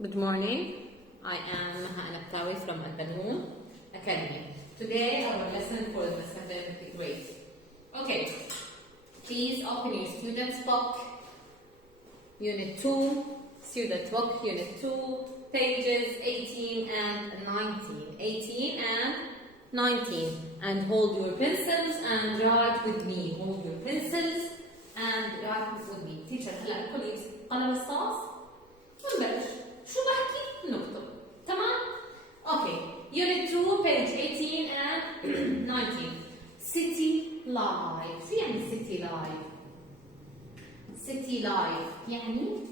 Good morning. I am عنبتاوي from Al Academy. Today our lesson for the 7th grade. Okay, please open your student's book, Unit 2, student book, Unit 2, pages 18 and 19. 18 and 19. And hold your pencils and write with me. Hold your pencils and write with me. Teacher, هلا الكل يمسك قلم رصاص ونبلش. شو بحكي؟ نكتب. تمام؟ Okay. Unit 2, page 18 and 19. City life. شو يعني city life? City life يعني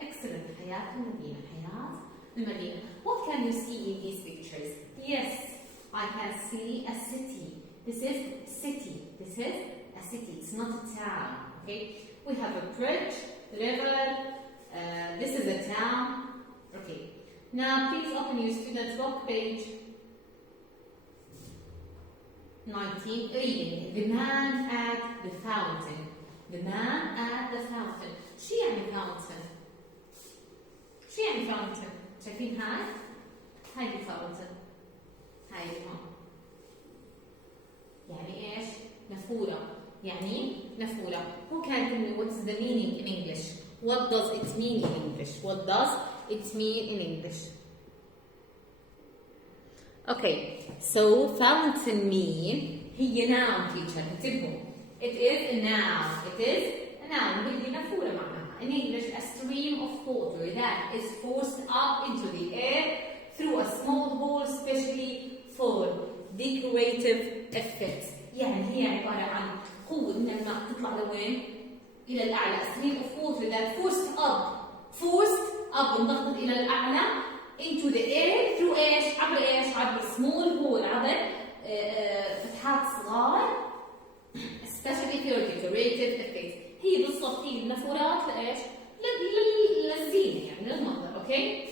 excellent. حياة المدينة. حياة المدينة. What can you see in these pictures? Yes, I can see a city. This is city. This is a city. It's not a town. Okay? We have a bridge, river. This is a town. Okay. Now please open your student's book, page 19. Reading. The man at the fountain. The man at the fountain. شو يعني fountain? شو يعني fountain? شايفين هاي؟ هاي fountain. هاي هون. يعني ايش؟ نافورة. يعني نافورة. Who can tell me what's the meaning in English? What does it mean in English? What does it mean in English? Okay, so fountain mean هي noun teacher. انتبهوا. It is a noun. It is a noun. هي نافورة معناها. In English, a stream of water that is forced up into the air through a small hole specially for decorative effects. يعني هي عبارة عن قوة من الماء تطلع لوين؟ إلى الأعلى. A stream of water that forced up انضغطت إلى الأعلى into the air through إيش؟ عبر إيش؟ عبر small hole. عبر فتحات صغار especially for decorative effects. هي بالضبط هي النافورات لإيش؟ للزينة يعني للمنظر. أوكي؟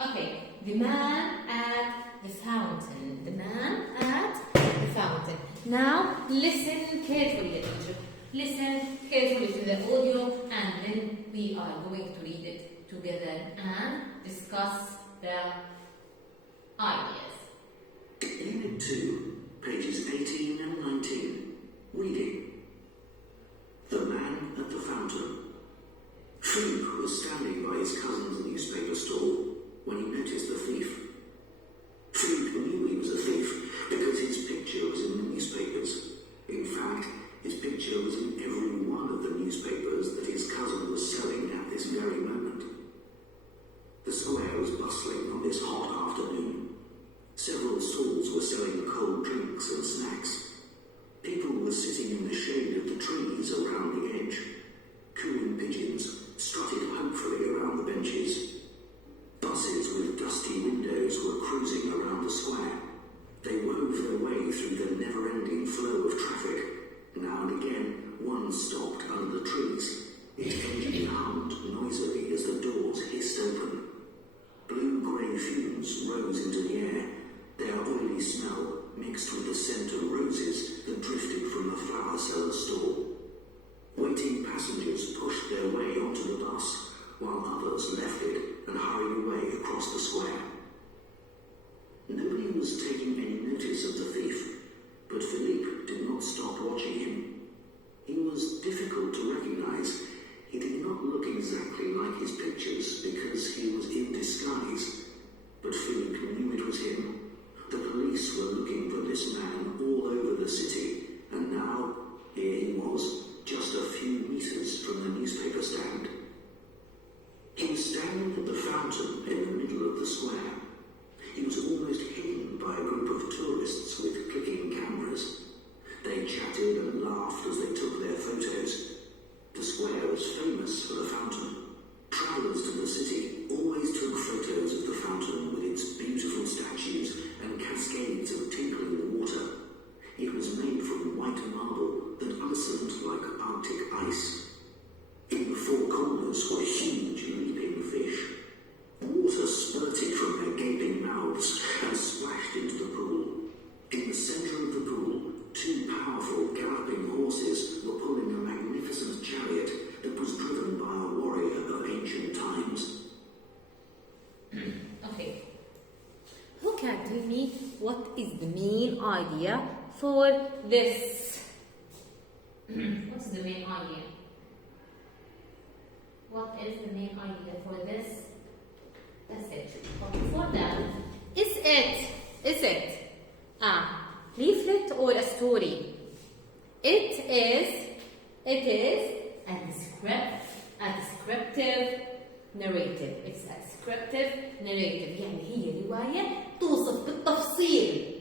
Okay, the man at the fountain. The man at the fountain. Now, listen carefully, teacher. Listen carefully to the audio, and then we are going to read it together and discuss the ideas. Unit 2, pages 18 and 19. Reading. The man at the fountain. Philip was standing by his cousin's newspaper stall when he noticed the thief. Philip knew he was a thief because his picture was in the newspapers. In fact, his picture was in every one of the newspapers that his cousin was selling at this very moment. The square was bustling on this hot afternoon. Several stalls were selling cold drinks and snacks. People were sitting in the shade of the trees around the edge. Cooing pigeons strutted hopefully around the benches. Buses with dusty windows were cruising around the square. They wove their way through the never-ending flow of traffic. Now and again, one stopped under the trees. Its engine hummed noisily as the doors hissed open. Blue-grey fumes rose into the air, their oily smell mixed with the scent of roses that drifted from the flower seller's stall. Waiting passengers pushed their way onto the bus, while others left it and hurried away across the square. Nobody was taking any notice of the thief, but Philippe did not stop watching him. He was difficult to recognize. He did not look exactly like his pictures because he was in disguise, but Philippe knew it was him. The police were looking for this man all over the city, and now here he was, just a few meters from the newspaper stand. He was standing at the fountain in the middle of the square. He was almost hidden by a group of tourists with clicking cameras. They chatted and laughed as they took their photos. The square was famous for the fountain. Travellers to the city always took photos of the fountain with its beautiful statues and cascades of tinkling water. is the main idea for this? What's the main idea? What is the main idea for this? That's it. But before that, is it a leaflet or a story? It is a descriptive narrative. It's a descriptive narrative. يعني هي رواية توصف بالتفصيل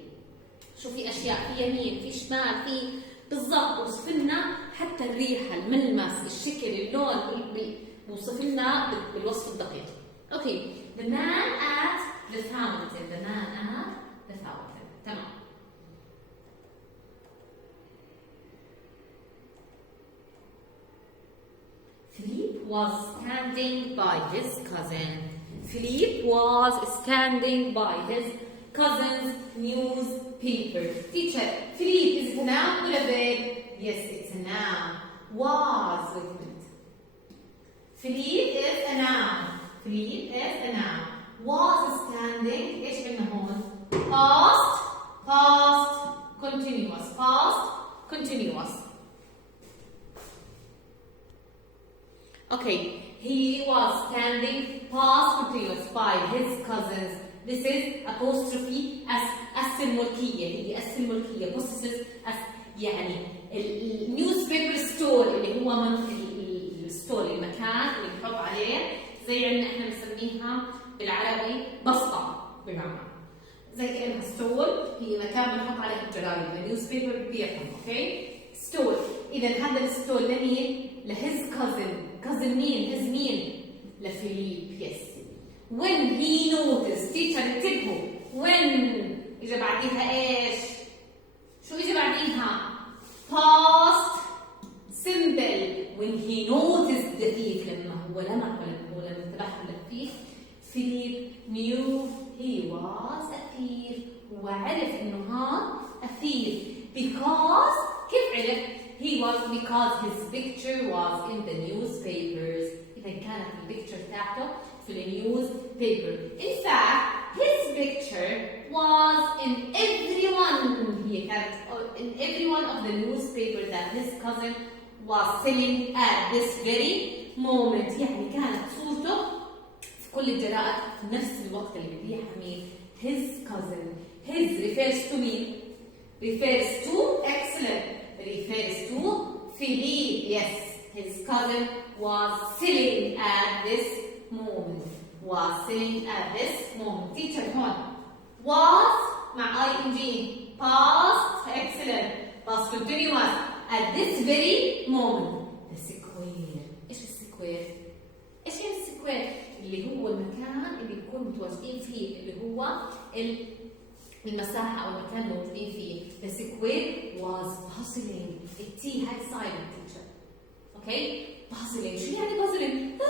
شو في أشياء، في يمين، في شمال، في بالضبط وصف لنا حتى الريحة، الملمس، الشكل، اللون، بوصف لنا بالوصف الدقيق. Okay, the man at the fountain. The man at the fountain. تمام. Philippe was standing by his cousin. Philippe was standing by his cousin's newspaper. Teacher, Philippe, is it a noun or a verb? Yes, it's a noun. Was, wait a minute. Philippe is a noun. Philippe is a noun. Was standing, ايش قلنا هون؟ Past continuous. Past continuous. Okay, he was standing past continuous by his cousins. This is apostrophe اس الملكية، هي اس الملكية possesses as يعني newspaper store اللي هو من الستور، المكان اللي بنحط عليه، زي عندنا احنا بنسميها بالعربي بسطة بالمعنى. زي كأنها ستور، هي مكان بنحط عليه الجرايد، النيوزبيبر بيعهم، اوكي؟ ستور. إذا هذا الستور لمين؟ لهيز كازن مين؟ هيز مين؟ لفيليب. يس. when he noticed. تيتشر انتبهوا. when إجا بعديها إيش؟ شو إجا بعديها؟ past simple. when he noticed the thief. لما هو لمح ولما هو انتبه للثيف. فيليب knew he was a thief. هو عرف إنه هذا a thief because كيف عرف؟ because his picture was in the newspapers. إذا كانت البيكتشر تاعته في النيوزبيبر. In fact, his picture was in هي كانت in every one of the newspapers that his cousin was selling at this very moment. يعني كانت صورته في كل الجرائد في نفس الوقت اللي بيبيعها مين؟ his cousin. his refers to me. refers to excellent. refers to Philippe. Yes, his cousin was selling at this moment. was selling at this moment. Teacher هون was مع ing. past excellent. past continuous. at this very moment. the square. ايش السكوير؟ ايش يعني السكوير؟ اللي هو المكان اللي بيكون متواجدين فيه، اللي هو المساحة أو المكان اللي موجودين فيه. The square was puzzling. التي هاي silent teacher. Okay? puzzling. شو يعني puzzling؟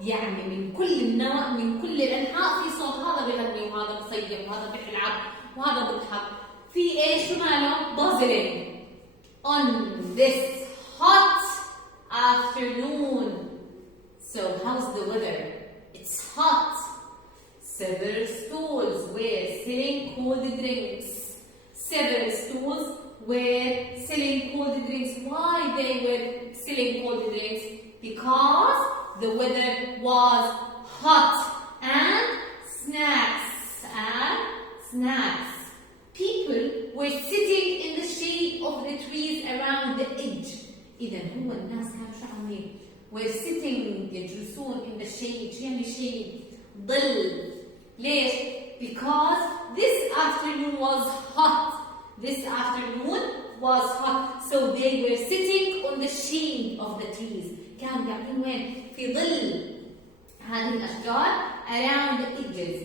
يعني من كل النوع، من كل الأنحاء في صوت، هذا بيغني وهذا بيصيح وهذا بيلعب وهذا بيضحك. في إيش شو ماله؟ puzzling. On this hot afternoon. So how's the weather? It's hot. Several stools were selling cold drinks. Several stools were selling cold drinks. Why they were selling cold drinks? Because the weather was hot. And snacks. People were sitting in the shade of the trees around the edge. إذا هو الناس كانوا شو عاملين؟ were sitting يجلسون in the shade. شو يعني shade؟ ظل. ليش؟ because this afternoon was hot. This afternoon was hot. So they were sitting on the shade of the trees. كانوا قاعدين وين؟ في ظل هذه الأشجار around the edges.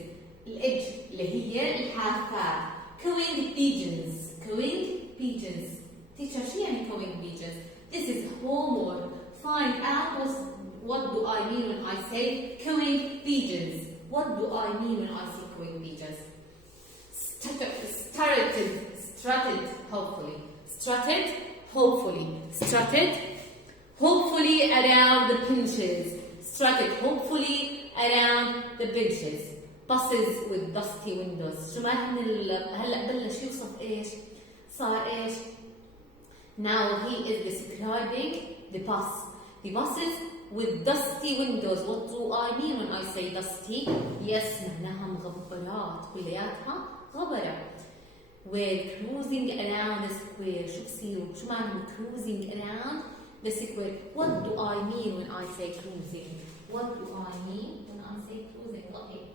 الإدج اللي هي الحافات. Cooing pigeons. Teacher, شو يعني cooing pigeons? This is homework. Find out what do I mean when I say cooing pigeons. What do I mean when I say cooing pigeons? Strutted, hopefully around the benches. Strutted, hopefully around the benches. buses with dusty windows. شو معنى هلا بلش يوصف ايش؟ صار ايش؟ Now he is describing the bus. The buses with dusty windows. What do I mean when I say dusty? Yes, معناها مغبرات، كلياتها غبرة. We're cruising around the square. شو بصيروا؟ شو معنى cruising around the square? What do I mean when I say cruising? What do I mean when I say cruising? Okay.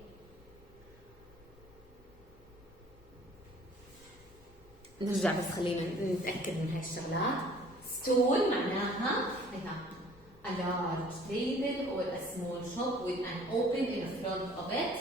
نرجع بس خلينا نتأكد من هاي الشغلات. Stall معناها a large table or a small shop with an open in front of it.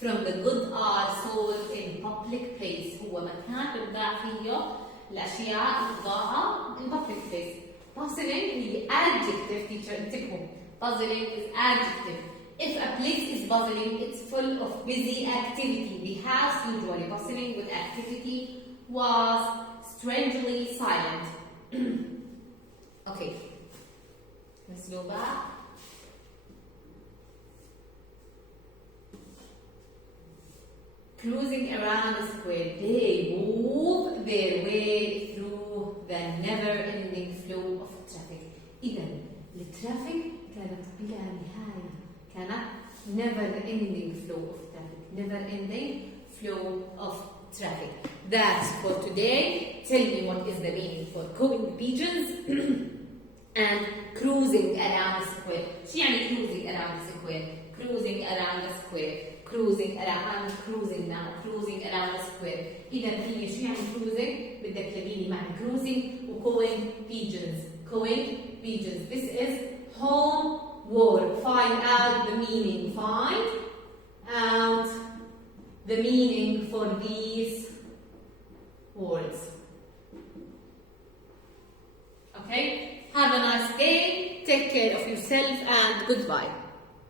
From the goods are sold in public place. هو مكان بتباع فيه الأشياء البضاعة in public place. Puzzling هي adjective teacher انتبهوا. Puzzling is adjective. If a place is buzzing, it's full of busy activity. The house usually bustling with activity was strangely silent. Okay, let's go back. Cruising around the square, they move their way through the never-ending flow of traffic. إذا الترافيك كانت بلا نهاية. كانت never-ending flow of traffic. Never-ending flow of traffic. That's for today. Tell me what is the meaning for cooing pigeons and cruising around the square. شو يعني cruising around the square? Cruising around the square. Cruising around. I'm cruising now. Cruising around the square. إذا هي شو يعني cruising؟ بدك تلاقيني معنى cruising و cooing pigeons. Cooing pigeons. This is homework. Find out the meaning. Find out the meaning for these words. Okay? Have a nice day. Take care of yourself and goodbye.